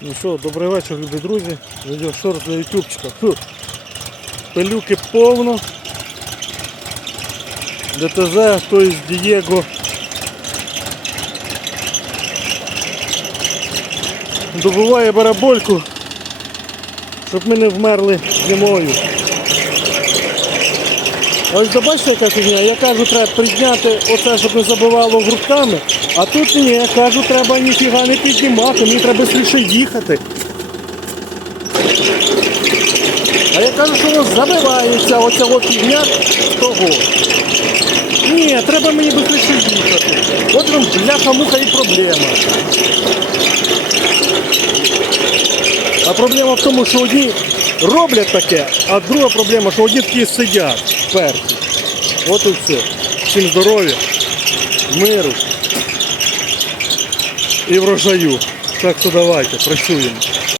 Ну що, добрий вечір, любі друзі. Відеошорт для ютубчика. Пилюки повно. ДТЗ, то есть Дієго. Добуває барабольку, щоб ми не вмерли зимою. Ось забачите, яка фігня? Я кажу, треба підняти оце, щоб не забивало грудками. А тут ні, я кажу, треба ніфіга не піднімати, мені треба швидше їхати. А я кажу, що воно забивається, оця фігня того. Ні, треба мені швидше їхати. От вам бляха-муха і проблема. А проблема в тому, що одні роблять таке, а друга проблема, що одні такі сидять вперті. От і все. Всім здоров'я, миру і врожаю. Так що давайте, працюємо.